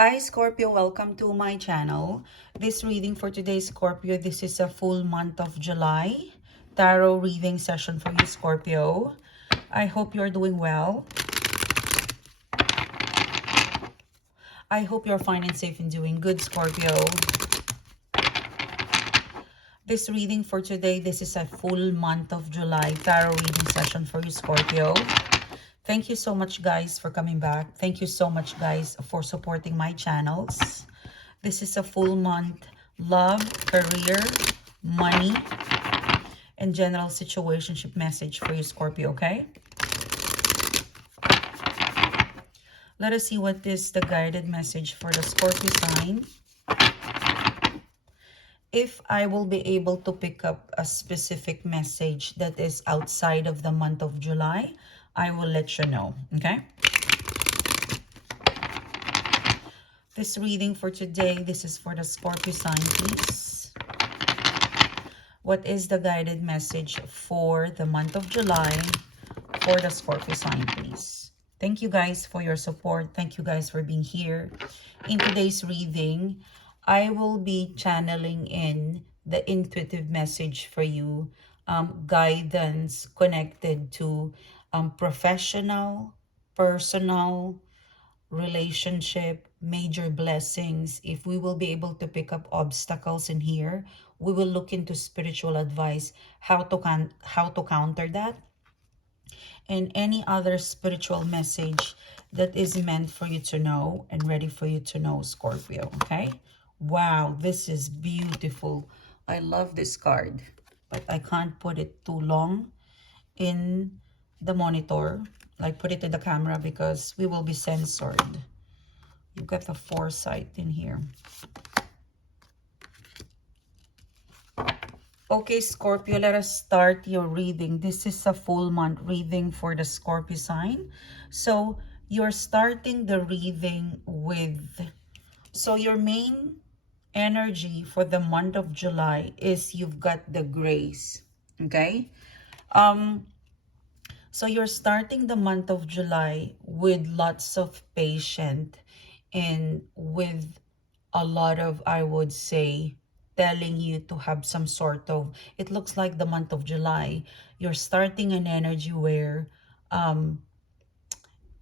Hi Scorpio, welcome to my channel. This reading for today, Scorpio, this is a full month of July tarot reading session for you, Scorpio. I hope you're doing well. I hope you're fine and safe and doing good, Scorpio. This reading for today, this is a full month of July tarot reading session for you, Scorpio. Thank you so much, guys, for coming back. Thank you so much, guys, for supporting my channels. This is a full month love, career, money, and general situationship message for you, Scorpio, okay? Let us see what is the guided message for the Scorpio sign. If I will be able to pick up a specific message that is outside of the month of July, I will let you know, okay? This reading for today, this is for the Scorpio sign, please. What is the guided message for the month of July for the Scorpio sign, please? Thank you guys for your support. Thank you guys for being here. In today's reading, I will be channeling in the intuitive message for you, guidance connected to professional, personal, relationship, major blessings. If we will be able to pick up obstacles in here, we will look into spiritual advice, how to counter that, and any other spiritual message that is meant for you to know and ready for you to know, Scorpio, okay? Wow, this is beautiful. I love this card, but I can't put it too long in the monitor, like put it in the camera, because we will be censored. You've got the foresight in here. Okay, Scorpio, let us start your reading. This is a full month reading for the Scorpio sign. So you're starting the reading with, so your main energy for the month of July is you've got the grace, okay? So you're starting the month of July with lots of patience and with a lot of, I would say, telling you to have some sort of, it looks like the month of July, you're starting an energy where, am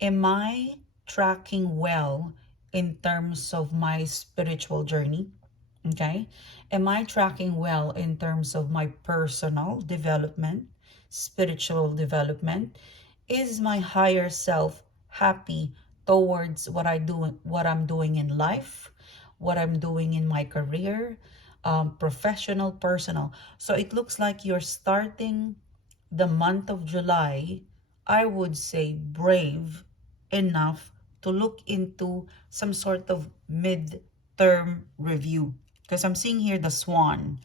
I tracking well in terms of my spiritual journey? Okay. Am I tracking well in terms of my personal development, spiritual development? Is my higher self happy towards what I'm doing in life, what I'm doing in my career, professional, personal? So it looks like you're starting the month of July, I would say, brave enough to look into some sort of mid-term review. Because I'm seeing here the swan.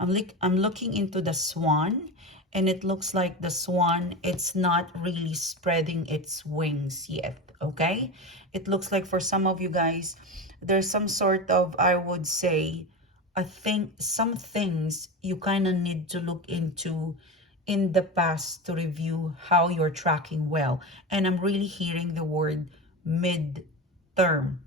I'm looking into the swan, and it looks like the swan, it's not really spreading its wings yet, okay? It looks like for some of you guys, there's some sort of, I would say, I think some things you kind of need to look into in the past to review how you're tracking well. And I'm really hearing the word mid-term.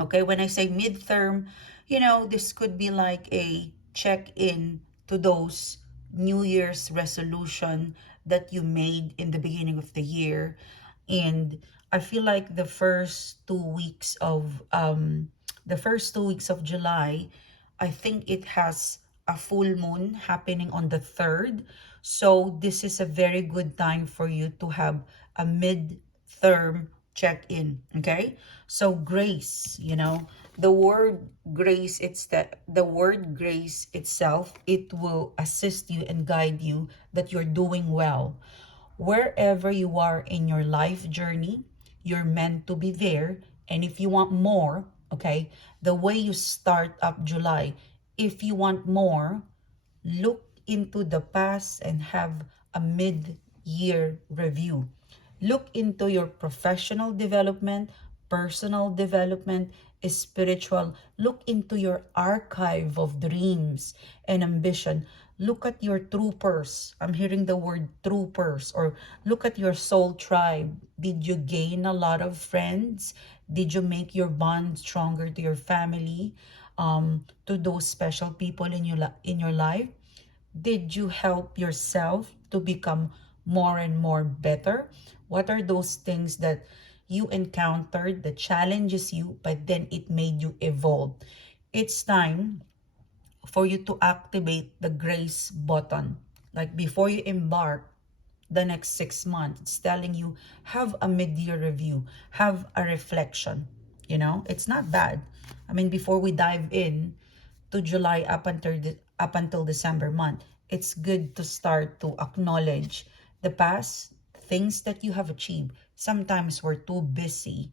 Okay, when I say mid-term, you know, this could be like a check-in to those New Year's resolution that you made in the beginning of the year. And I feel like the first 2 weeks of July, I think it has a full moon happening on the 3rd. So this is a very good time for you to have a mid-term check-in, okay? So grace, you know, the word grace, it's the word grace itself, it will assist you and guide you that you're doing well. Wherever you are in your life journey, you're meant to be there. And if you want more, okay, the way you start up July, if you want more, look into the past and have a mid-year review. Look into your professional development, personal development, spiritual. Look into your archive of dreams and ambition. Look at your troopers. I'm hearing the word troopers. Or look at your soul tribe. Did you gain a lot of friends? Did you make your bond stronger to your family, to those special people in your life? Did you help yourself to become more and more better? What are those things that you encountered that challenges you, but then it made you evolve? It's time for you to activate the grace button. Like before you embark the next 6 months, it's telling you, have a mid-year review, have a reflection. You know, it's not bad. I mean, before we dive in to July up until December month, it's good to start to acknowledge the past things that you have achieved. Sometimes we're too busy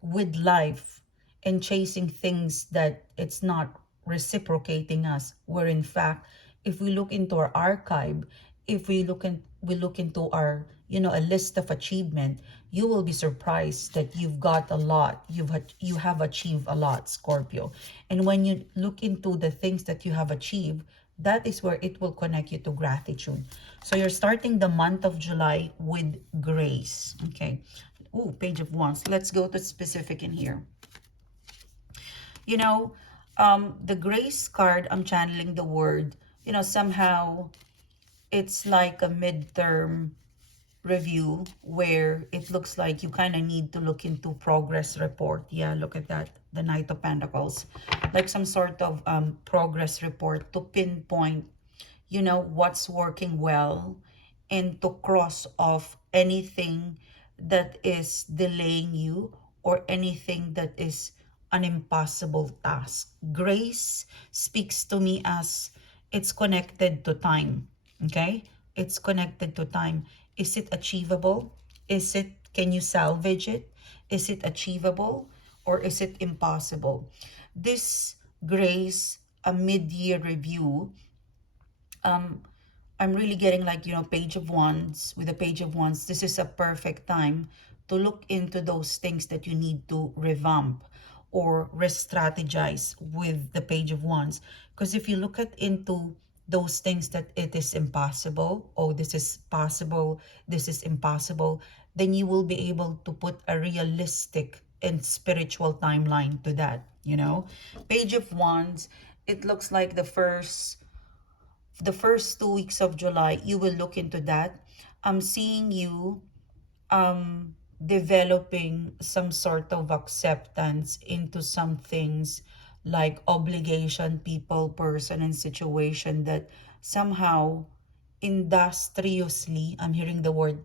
with life and chasing things that it's not reciprocating us, where in fact, if we look into our archive, if we look into our, a list of achievement, you will be surprised that you've got a lot, you have achieved a lot, Scorpio. And when you look into the things that you have achieved, that is where it will connect you to gratitude. So you're starting the month of July with grace. Okay. Oh, Page of Wands. Let's go to specific in here. You know, the grace card, I'm channeling the word, somehow it's like a midterm review where it looks like you kind of need to look into progress report. Yeah, look at that. The Knight of Pentacles. Like some sort of progress report to pinpoint, what's working well, and to cross off anything that is delaying you or anything that is an impossible task. Grace speaks to me as it's connected to time. Okay? It's connected to time. Is it achievable? Can you salvage it? Is it achievable or is it impossible? This grace, a mid-year review, I'm really getting like, Page of Wands. With the Page of Wands, this is a perfect time to look into those things that you need to revamp or re-strategize with the Page of Wands. Because if you look at into those things that it is impossible, oh, this is possible, this is impossible, then you will be able to put a realistic and spiritual timeline to that, Page of Wands, it looks like the first 2 weeks of July, you will look into that. I'm seeing you developing some sort of acceptance into some things like obligation, people, person, and situation that somehow industriously, I'm hearing the word,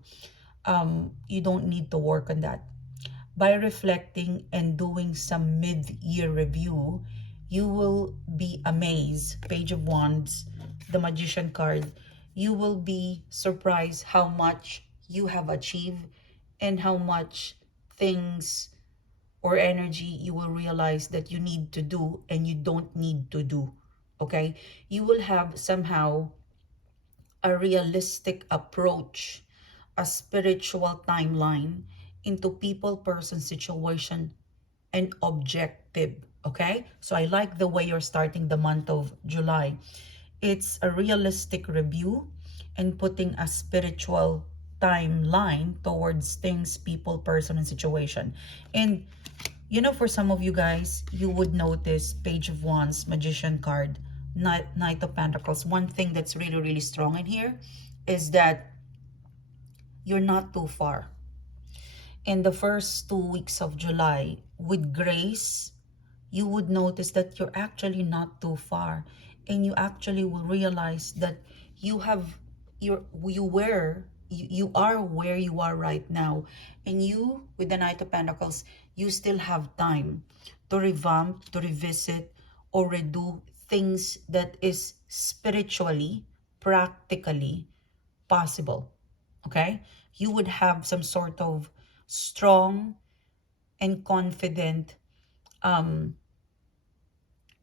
you don't need to work on that. By reflecting and doing some mid-year review, you will be amazed. Page of Wands, the Magician card. You will be surprised how much you have achieved and how much things or energy you will realize that you need to do and you don't need to do. Okay? You will have somehow a realistic approach, a spiritual timeline into people, person, situation, and objective. Okay, so I like the way you're starting the month of July. It's a realistic review and putting a spiritual timeline towards things, people, person, and situation. And for some of you guys, you would notice Page of Wands, Magician card, Knight of Pentacles. One thing that's really, really strong in here is that you're not too far. In the first 2 weeks of July, with grace, you would notice that you're actually not too far. And you actually will realize that you have, you are where you are right now. And you, with the Knight of Pentacles, you still have time to revamp, to revisit, or redo things that is spiritually, practically possible. Okay? You would have some sort of strong and confident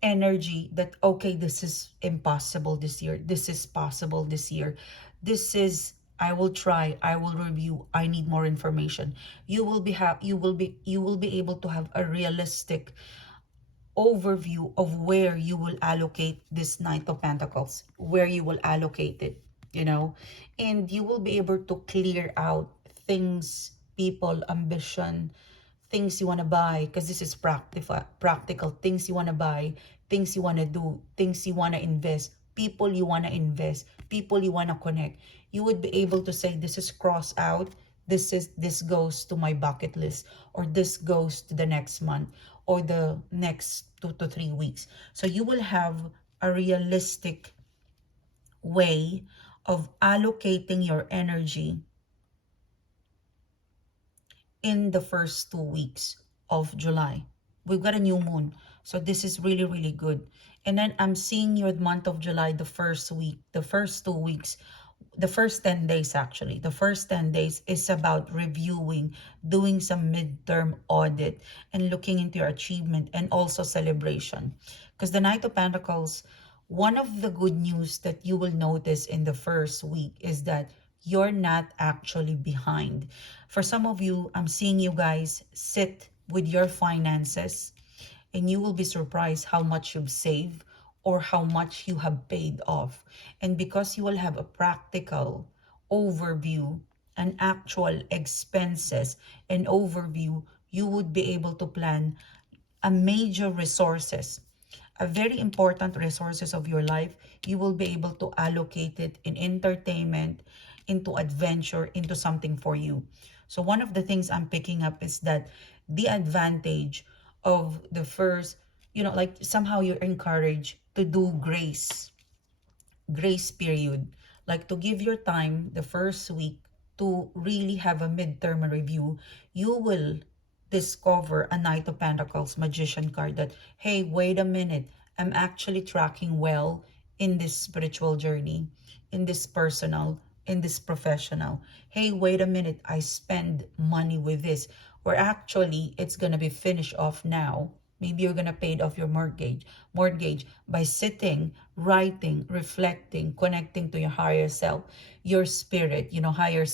energy that, okay, this is impossible this year, this is possible this year, this is, I will try, I will review, I need more information. You will be able to have a realistic overview of where you will allocate this Knight of Pentacles, where you will allocate it, you know, and you will be able to clear out things, people, ambition, things you want to buy, because this is practical things you want to buy, things you want to do, things you want to invest, people you want to invest, people you want to connect. You would be able to say, this is crossed out, this goes to my bucket list, or this goes to the next month, or the next 2 to 3 weeks. So you will have a realistic way of allocating your energy in the first 2 weeks of July. We've got a new moon. So this is really, really good. And then I'm seeing your month of July, the first week, the first 2 weeks, the first 10 days actually. The first 10 days is about reviewing, doing some midterm audit, and looking into your achievement and also celebration. Because the Knight of Pentacles, one of the good news that you will notice in the first week is that you're not actually behind. For some of you, I'm seeing you guys sit with your finances, and you will be surprised how much you've saved or how much you have paid off. And because you will have a practical overview, an actual expenses and overview, you would be able to plan a major resources, a very important resources of your life. You will be able to allocate it in entertainment, into adventure, into something for you. So one of the things I'm picking up is that the advantage of the first, you know, like somehow you're encouraged to do grace period, like to give your time the first week to really have a midterm review. You will discover a Knight of Pentacles Magician card that, hey, wait a minute, I'm actually tracking well in this spiritual journey, in this personal, in this professional. Hey, wait a minute, I spend money with this, or actually it's gonna be finished off now. Maybe you're gonna pay off your mortgage by sitting, writing, reflecting, connecting to your higher self, your spirit, you know, higher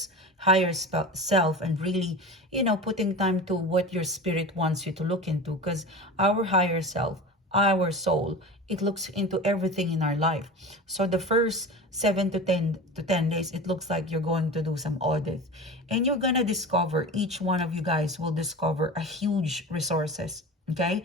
self, and really, you know, putting time to what your spirit wants you to look into. Because our higher self, our soul, it looks into everything in our life. So the first 7 to 10 days, it looks like you're going to do some audit, and you're gonna discover, each one of you guys will discover a huge resources. Okay,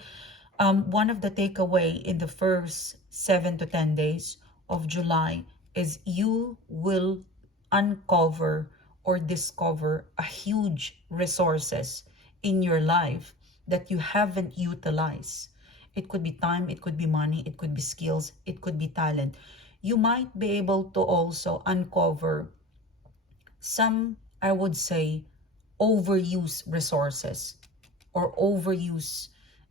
one of the takeaway in the first 7 to 10 days of July is you will uncover or discover a huge resources in your life that you haven't utilized. It could be time, it could be money, it could be skills, it could be talent. You might be able to also uncover some, I would say, overuse resources or overuse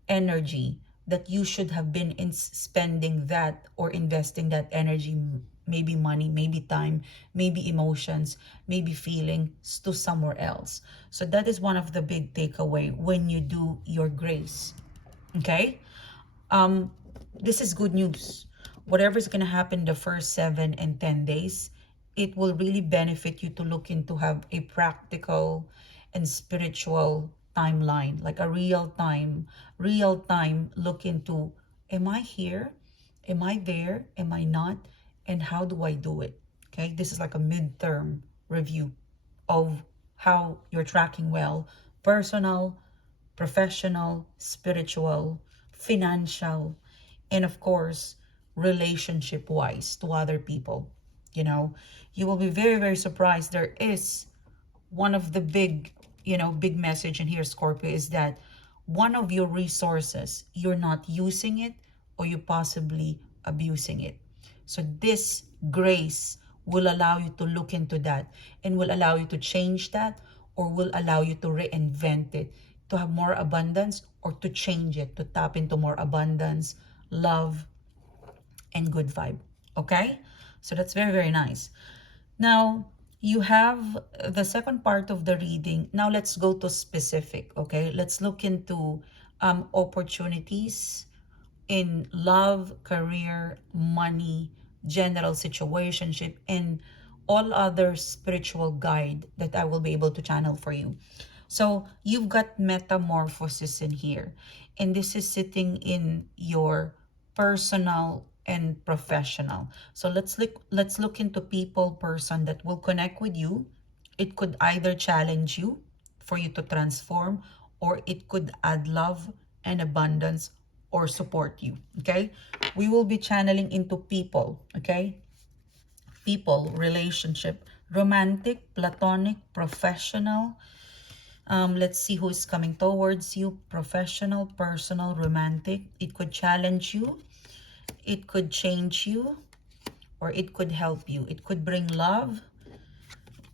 energy that you should have been in spending that or investing that energy, maybe money, maybe time, maybe emotions, maybe feelings, to somewhere else. So that is one of the big takeaway when you do your grace. Okay, um this is good news. Whatever is going to happen the first 7 and 10 days, it will really benefit you to look into have a practical and spiritual timeline, like a real time look into, am I here, am I there, am I not, and how do I do it? Okay, this is like a midterm review of how you're tracking well, personal, professional, spiritual, financial, and of course, relationship wise to other people. You know, you will be very, very surprised. There is one of the big, you know, big message in here, Scorpio, is that one of your resources, you're not using it, or you possibly abusing it. So this grace will allow you to look into that, and will allow you to change that, or will allow you to reinvent it, to have more abundance, or to change it, to tap into more abundance, love, and good vibe. Okay, so that's very, very nice. Now you have the second part of the reading. Now let's go to specific. Okay, let's look into opportunities in love, career, money, general situationship, and all other spiritual guide that I will be able to channel for you. So you've got metamorphosis in here. And this is sitting in your personal and professional. So let's look into people person that will connect with you. It could either challenge you for you to transform, or it could add love and abundance or support you. Okay? We will be channeling into people, okay? People, relationship, romantic, platonic, professional. Let's see who is coming towards you. Professional, personal, romantic. It could challenge you. It could change you. Or it could help you. It could bring love.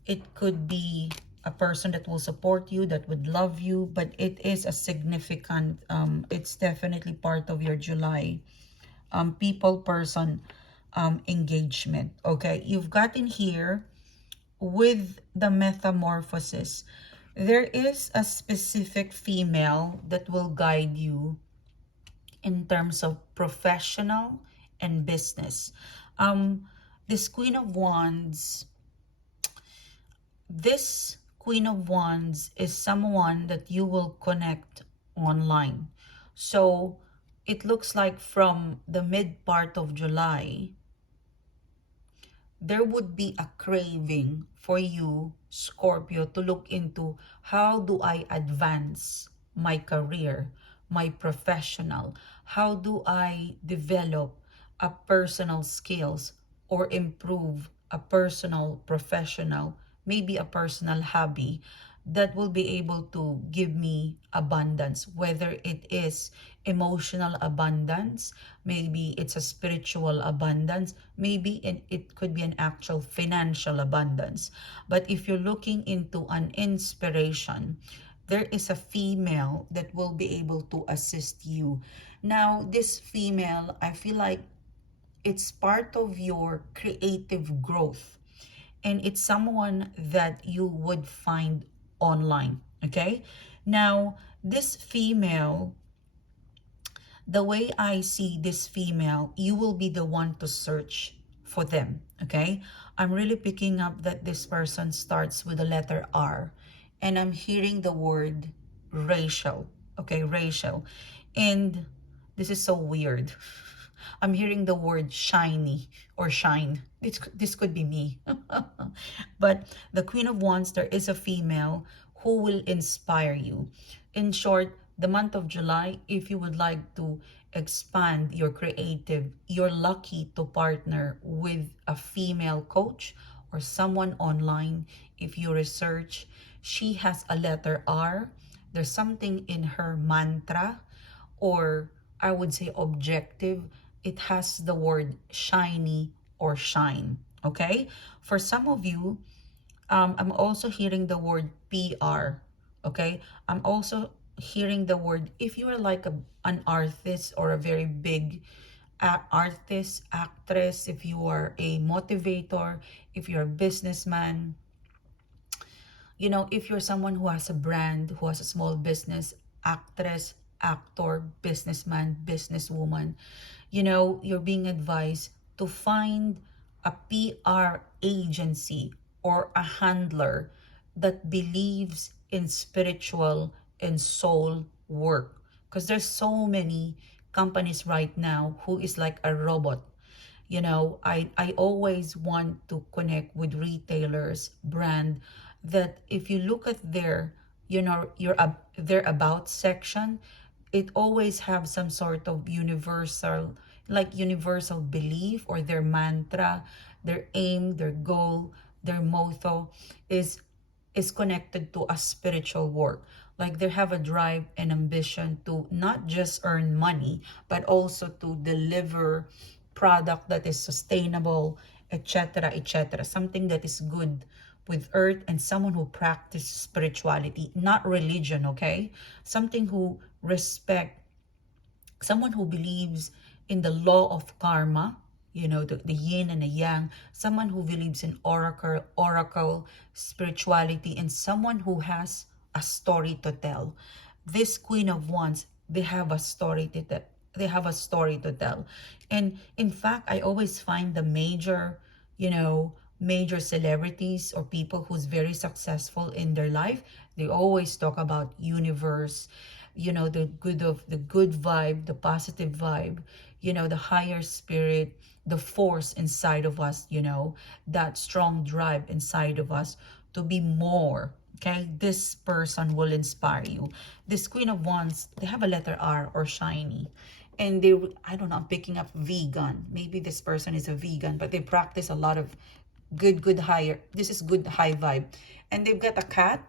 It could be a person that will support you, that would love you. But it is a significant, it's definitely part of your July people, person, engagement. Okay, you've got in here with the metamorphosis, there is a specific female that will guide you in terms of professional and business. Um, this Queen of Wands, this Queen of Wands is someone that you will connect online. So it looks like from the mid part of July, there would be a craving for you, Scorpio, to look into how do I advance my career, my professional? How do I develop a personal skills or improve a personal professional, maybe a personal hobby that will be able to give me abundance, whether it is emotional abundance, maybe it's a spiritual abundance, maybe it could be an actual financial abundance. But if you're looking into an inspiration, there is a female that will be able to assist you. Now, this female, I feel like it's part of your creative growth, and it's someone that you would find online. Okay, now this female, the way I see this female, you will be the one to search for them. Okay, I'm really picking up that this person starts with the letter R, and I'm hearing the word racial. Okay, racial. And this is so weird. I'm hearing the word shiny or shine. This could be me. But the Queen of Wands, there is a female who will inspire you. In short, the month of July, if you would like to expand your creative, you're lucky to partner with a female coach or someone online. If you research, she has a letter R. There's something in her mantra, or I would say objective. It has the word shiny or shine. Okay, for some of you, I'm also hearing the word PR. Okay, I'm also hearing the word, if you are like an artist or a very big artist, actress, if you are a motivator, if you're a businessman, you know, if you're someone who has a brand, who has a small business, actress, actor, businessman, businesswoman, you know, you're being advised to find a PR agency or a handler that believes in spiritual and soul work. Because there's so many companies right now who is like a robot. You know, I always want to connect with retailers, brand, that if you look at their, you know, their about section, it always have some sort of universal, like universal belief, or their mantra, their aim, their goal, their motto is connected to a spiritual work. Like they have a drive and ambition to not just earn money, but also to deliver product that is sustainable, etc., etc. Something that is good with earth, and someone who practices spirituality, not religion, okay? Something who respect, someone who believes in the law of karma, you know, the yin and the yang, someone who believes in oracle spirituality, and someone who has a story to tell. This Queen of Wands, they have a story to tell. They have a story to tell. And in fact, I always find the major, you know, major celebrities or people who's very successful in their life, they always talk about universe, you know, the good vibe, the positive vibe, you know, the higher spirit, the force inside of us, you know, that strong drive inside of us to be more. Okay, this person will inspire you. This Queen of Wands, they have a letter R or shiny, and they, I don't know, I'm picking up vegan. Maybe this person is a vegan, but they practice a lot of good higher, this is good high vibe. And they've got a cat.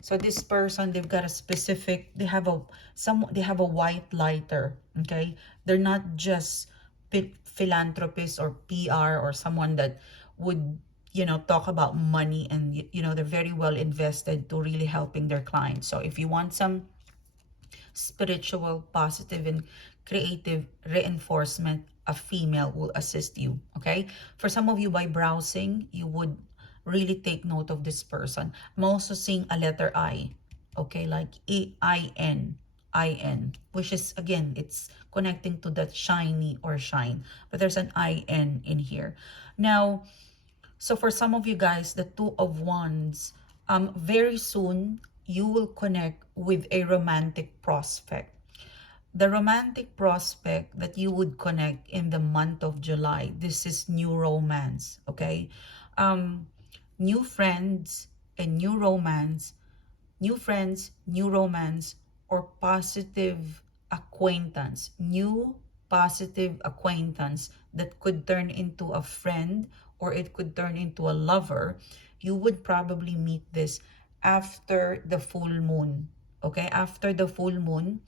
So this person, they've got a specific, they have a white lighter. Okay, they're not just philanthropist or PR or someone that would, you know, talk about money, and you know, they're very well invested to really helping their clients. So if you want some spiritual, positive, and creative reinforcement, a female will assist you. Okay, for some of you, by browsing, you would really take note of this person. I'm also seeing a letter I. Okay, like E-I-N, I-N, which is, again, it's connecting to that shiny or shine, but there's an I-N in here. Now, so for some of you guys, the Two of Wands, very soon you will connect with a romantic prospect. The romantic prospect that you would connect in the month of July, this is new romance, okay? New friends and new romance, new friends, new romance, or positive acquaintance, new positive acquaintance that could turn into a friend, or it could turn into a lover. You would probably meet this after the full moon. Okay, after the full moon,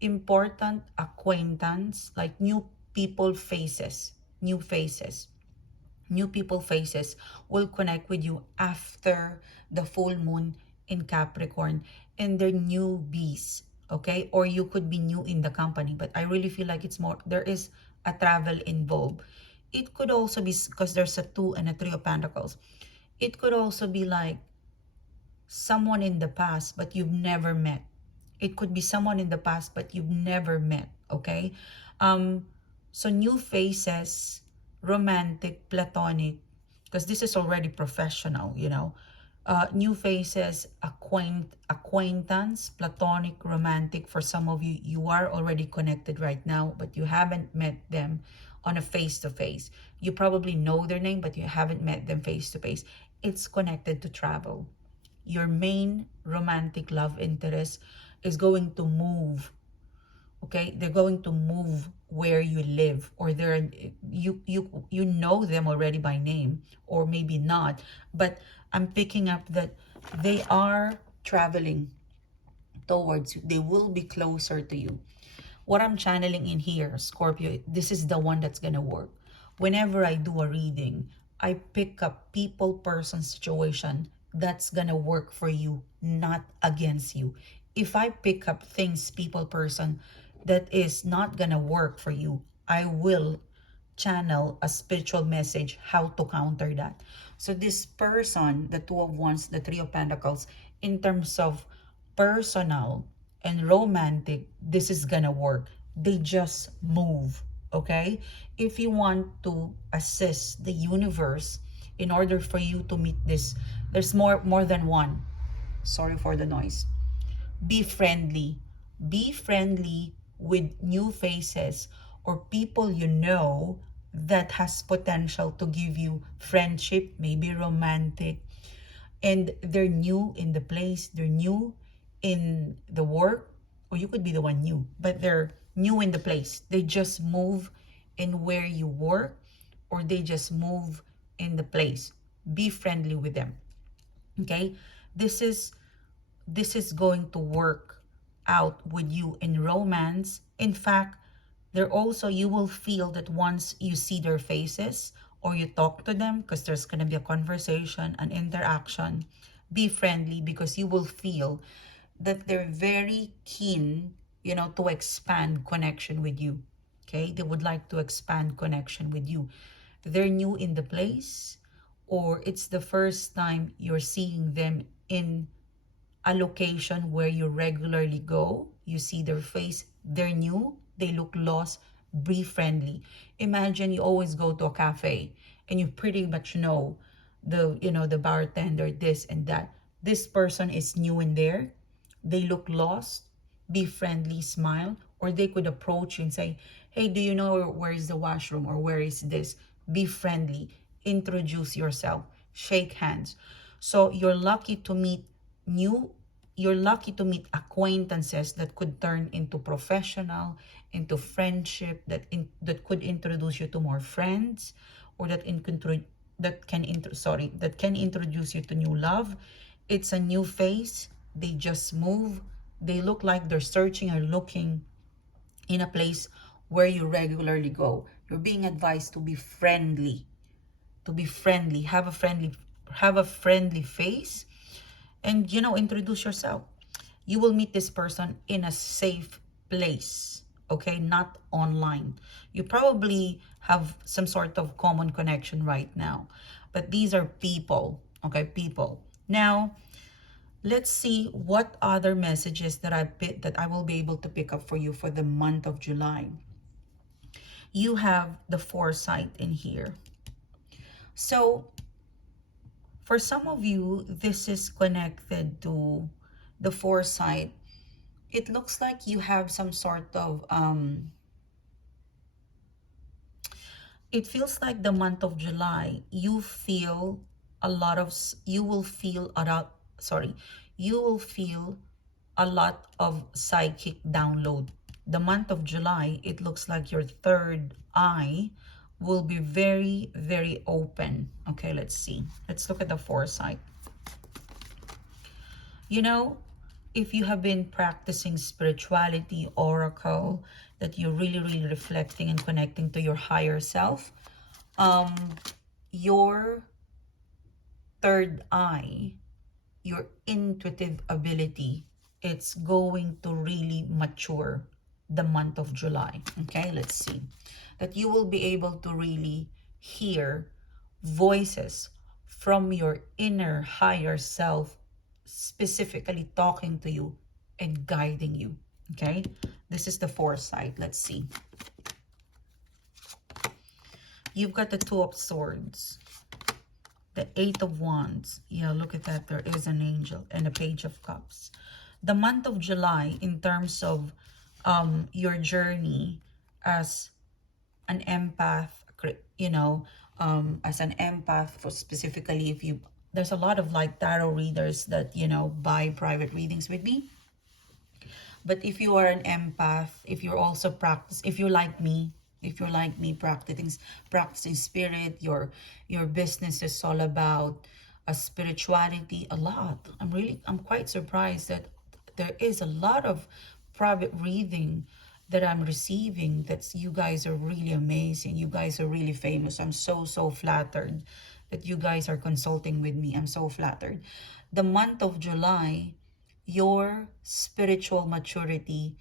important acquaintance, like new people faces, new faces, new people faces will connect with you after the full moon in Capricorn, and they're newbies. Okay, or you could be new in the company, but I really feel like it's more, there is a travel involved. It could also be because there's a 2 and a 3 of Pentacles. It could also be like someone in the past but you've never met. It could be someone in the past but you've never met. Okay, so new faces, romantic, platonic, because this is already professional, you know. New faces, acquaintance, platonic, romantic. For some of you, you are already connected right now, but you haven't met them on a face-to-face. You probably know their name, but you haven't met them face-to-face. It's connected to travel. Your main romantic love interest is going to move. Okay, they're going to move where you live, or they're, you know them already by name, or maybe not, but I'm picking up that they are traveling towards you. They will be closer to you. What I'm channeling in here, Scorpio, this is the one that's gonna work. Whenever I do a reading, I pick up people, person, situation that's gonna work for you, not against you. If I pick up things, people, person, that is not gonna work for you, I will channel a spiritual message how to counter that. So this person, the Two of Wands, the Three of Pentacles, in terms of personal and romantic, this is gonna work. They just move. Okay, if you want to assist the universe in order for you to meet this, there's more than one. Sorry for the noise. Be friendly. Be friendly with new faces or people you know that has potential to give you friendship, maybe romantic, and they're new in the place, they're new in the work, or you could be the one new, but they're new in the place. They just move in where you work, or they just move in the place. Be friendly with them. Okay, this is going to work out with you in romance. In fact, they're also, you will feel that once you see their faces or you talk to them, because there's going to be a conversation, an interaction. Be friendly, because you will feel that they're very keen, you know, to expand connection with you. Okay, they would like to expand connection with you. They're new in the place, or it's the first time you're seeing them in a location where you regularly go. You see their face, they're new, they look lost. Be friendly. Imagine you always go to a cafe and you pretty much know the bartender, this and that. This person is new in there. They look lost. Be friendly, smile, or they could approach you and say, hey, do you know where is the washroom, or where is this? Be friendly, introduce yourself, shake hands. So new you're lucky to meet acquaintances that could turn into professional, into friendship, that could introduce you to more friends, or that can introduce you to new love. It's a new phase. They just move. They look like they're searching or looking in a place where you regularly go. You're being advised to be friendly, have a friendly face, and introduce yourself. You will meet this person in a safe place, okay, not online. You probably have some sort of common connection right now, but these are people, okay, people. Now let's see what other messages that I will be able to pick up for you for the month of July. You have the foresight in here. So for some of you, this is connected to the foresight. It looks like you have some sort of it feels like the month of July, you will feel a lot, sorry, you will feel a lot of psychic download. The month of July, it looks like your third eye will be very, very open. Okay, let's see. Let's look at the foresight. If you have been practicing spirituality, oracle, that you're really, really reflecting and connecting to your higher self, your third eye, your intuitive ability, it's going to really mature the month of July. Okay, let's see. That you will be able to really hear voices from your inner higher self, specifically talking to you and guiding you. Okay, this is the foresight. Let's see. You've got the Two of Swords, the Eight of Wands. Yeah, look at that. There is an angel, and a Page of Cups. The month of July, in terms of your journey as an empath, as an empath, for specifically if you, there's a lot of like tarot readers that, buy private readings with me. But if you are an empath, if you're also if you're like me, practicing spirit, your business is all about spirituality a lot. I'm quite surprised that there is a lot of private reading that I'm receiving. That's, you guys are really amazing. You guys are really famous. I'm so flattered that you guys are consulting with me. I'm so flattered. The month of July, your spiritual maturity,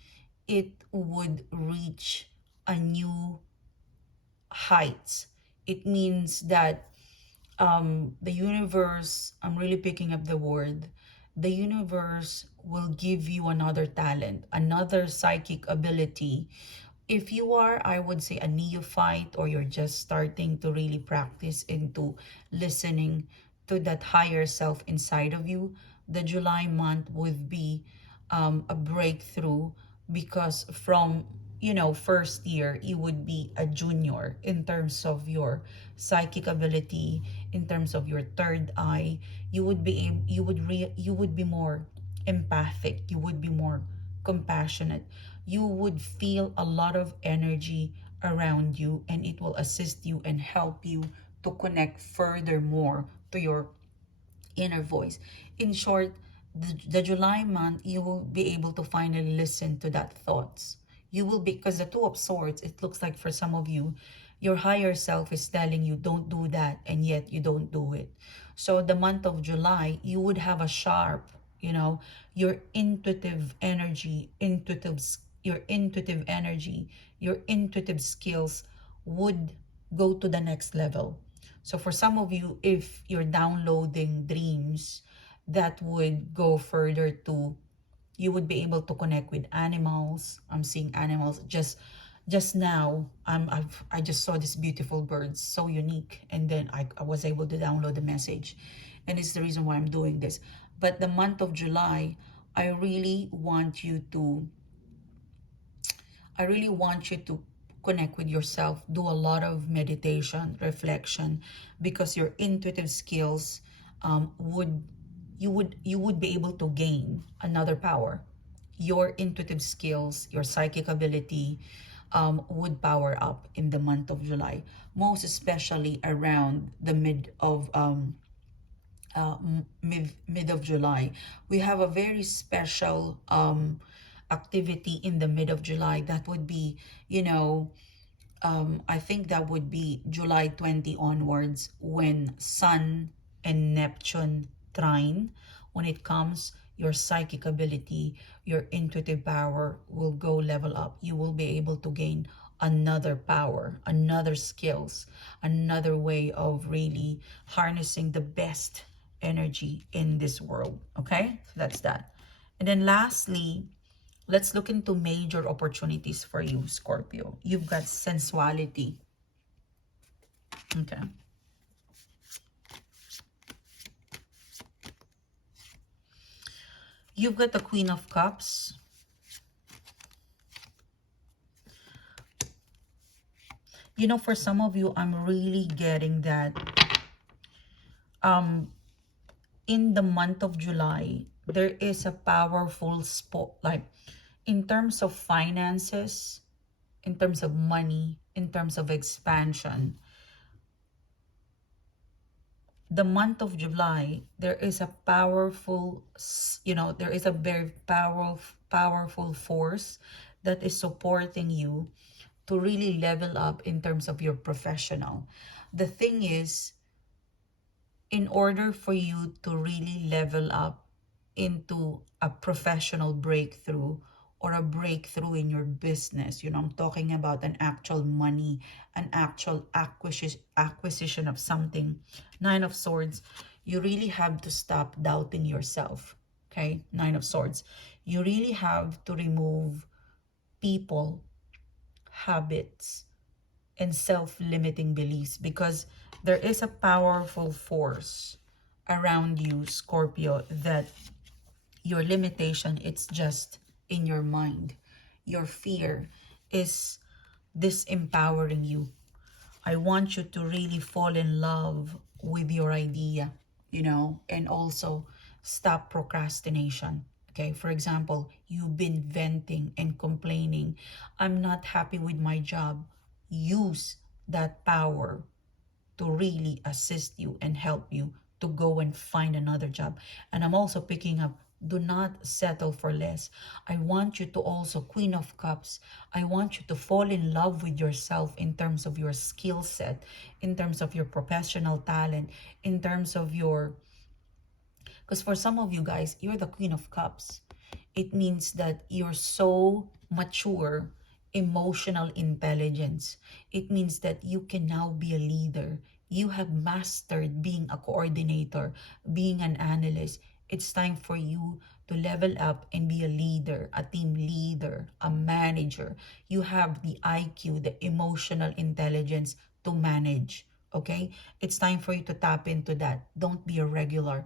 it would reach a new heights. It means that the universe, I'm really picking up the word, the universe will give you another talent, another psychic ability. If you are, I would say, a neophyte, or you're just starting to really practice into listening to that higher self inside of you, the July month would be a breakthrough, because from first year, you would be a junior in terms of your psychic ability, in terms of your third eye. You would be you would be more empathic, you would be more compassionate, you would feel a lot of energy around you, and it will assist you and help you to connect furthermore to your inner voice. In short, the July month, you will be able to finally listen to that thoughts. You will be, because the Two of Swords, it looks like for some of you, your higher self is telling you, don't do that, and yet you don't do it. So the month of July, you would have a sharp, your intuitive energy, your intuitive energy, your intuitive skills would go to the next level. So for some of you, if you're downloading dreams, that would go further to, you would be able to connect with animals. I'm seeing animals, just Just now, I just saw this beautiful bird, so unique, and then I was able to download the message, and it's the reason why I'm doing this. But the month of July, I really want you to I really want you to connect with yourself, do a lot of meditation, reflection, because your intuitive skills would you would be able to gain another power. Your intuitive skills, your psychic ability would power up in the month of July, most especially around the mid of July. We have a very special activity in the mid of July that would be, you know, I think that would be July 20 onwards, when Sun and Neptune trine. When it comes, your psychic ability, your intuitive power will go level up. You will be able to gain another power, another skills, another way of really harnessing the best energy in this world. Okay, so that's that. And then lastly, let's look into major opportunities for you, Scorpio. You've got sensuality. Okay. You've got the Queen of Cups. You know, for some of you, I'm really getting that in the month of July, there is a powerful spot, like in terms of finances, in terms of money, in terms of expansion. The month of July, there is a powerful, there is a very powerful force that is supporting you to really level up in terms of your professional. The thing is, in order for you to really level up into a professional breakthrough or a breakthrough in your business, I'm talking about an actual money, an actual acquisition of something, Nine of Swords, you really have to stop doubting yourself. Okay, Nine of Swords, you really have to remove people, habits, and self-limiting beliefs, because there is a powerful force around you, Scorpio, that your limitation, it's just in your mind. Your fear is disempowering you. I want you to really fall in love with your idea, and also stop procrastination. Okay, for example, you've been venting and complaining, I'm not happy with my job. Use that power to really assist you and help you to go and find another job. And I'm also picking up, do not settle for less. I want you to also, Queen of Cups, I want you to fall in love with yourself in terms of your skill set, in terms of your professional talent, in terms of your, because for some of you guys, you're the Queen of Cups. It means that you're so mature, emotional intelligence. It means that you can now be a leader. You have mastered being a coordinator, being an analyst. It's time for you to level up and be a leader, a team leader, a manager. You have the IQ, the emotional intelligence to manage. Okay? It's time for you to tap into that. Don't be a regular.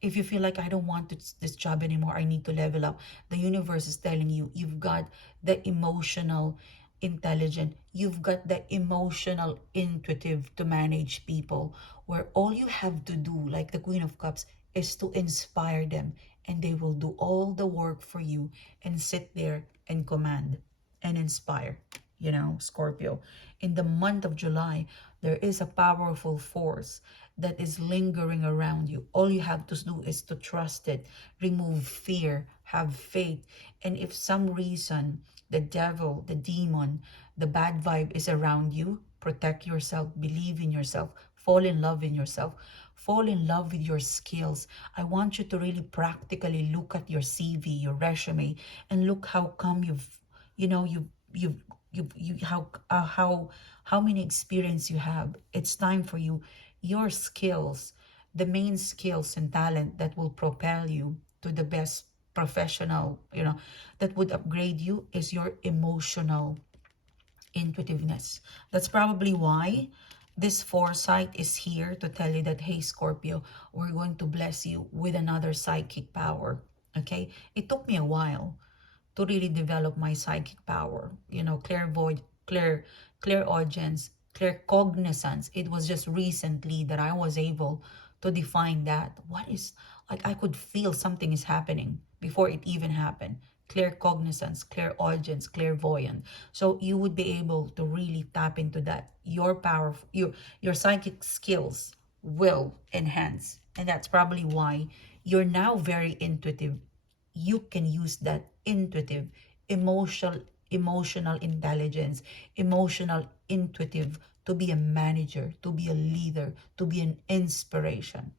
If you feel like, I don't want this job anymore, I need to level up, the universe is telling you, you've got the emotional intelligent, you've got the emotional intuitive to manage people, where all you have to do, like the Queen of Cups, is to inspire them, and they will do all the work for you and sit there and command and inspire. Scorpio, in the month of July, there is a powerful force that is lingering around you. All you have to do is to trust it, remove fear, have faith. And if some reason the devil, the demon, the bad vibe is around you, protect yourself, believe in yourself, fall in love in yourself, fall in love with your skills. I want you to really practically look at your CV, your resume, and look how come you've how many experience you have. It's time for you, your skills, the main skills and talent that will propel you to the best professional, that would upgrade you, is your emotional intuitiveness. That's probably why this foresight is here to tell you that, hey, Scorpio, we're going to bless you with another psychic power. Okay? It took me a while to really develop my psychic power. You know, clairaudience, claircognizance. It was just recently that I was able to define that. What is, like, I could feel something is happening before it even happened. Claircognizance, clairaudience, clairvoyant. So you would be able to really tap into that. Your power, your psychic skills will enhance. And that's probably why you're now very intuitive. You can use that intuitive, emotional intelligence, emotional intuitive, to be a manager, to be a leader, to be an inspiration.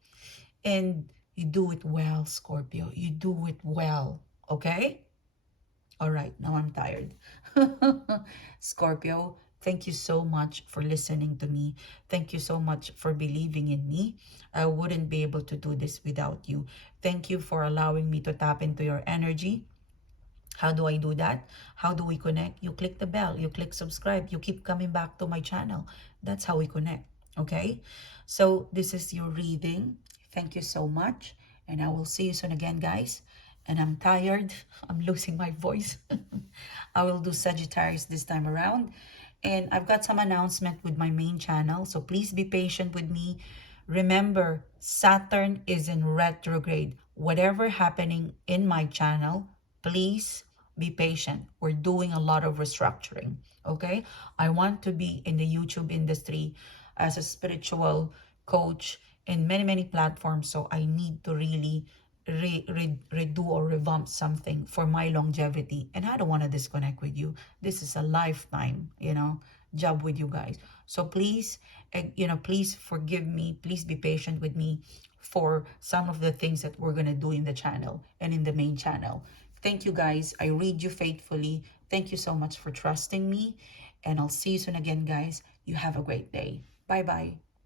And you do it well, Scorpio. You do it well. Okay? All right, now I'm tired. Scorpio, thank you so much for listening to me. Thank you so much for believing in me. I wouldn't be able to do this without you. Thank you for allowing me to tap into your energy. How do I do that? How do we connect? You click the bell, you click subscribe, you keep coming back to my channel. That's how we connect, okay? So this is your reading. Thank you so much. And I will see you soon again, guys. And I'm tired. I'm losing my voice. I will do Sagittarius this time around. And I've got some announcement with my main channel. So please be patient with me. Remember, Saturn is in retrograde. Whatever happening in my channel, please be patient. We're doing a lot of restructuring, okay? I want to be in the YouTube industry as a spiritual coach in many platforms, so I need to really redo or revamp something for my longevity. And I don't want to disconnect with you. This is a lifetime, you know, job with you guys. So please, please forgive me. Please be patient with me for some of the things that we're going to do in the channel and in the main channel. Thank you, guys. I read you faithfully. Thank you so much for trusting me. And I'll see you soon again, guys. You have a great day. Bye-bye.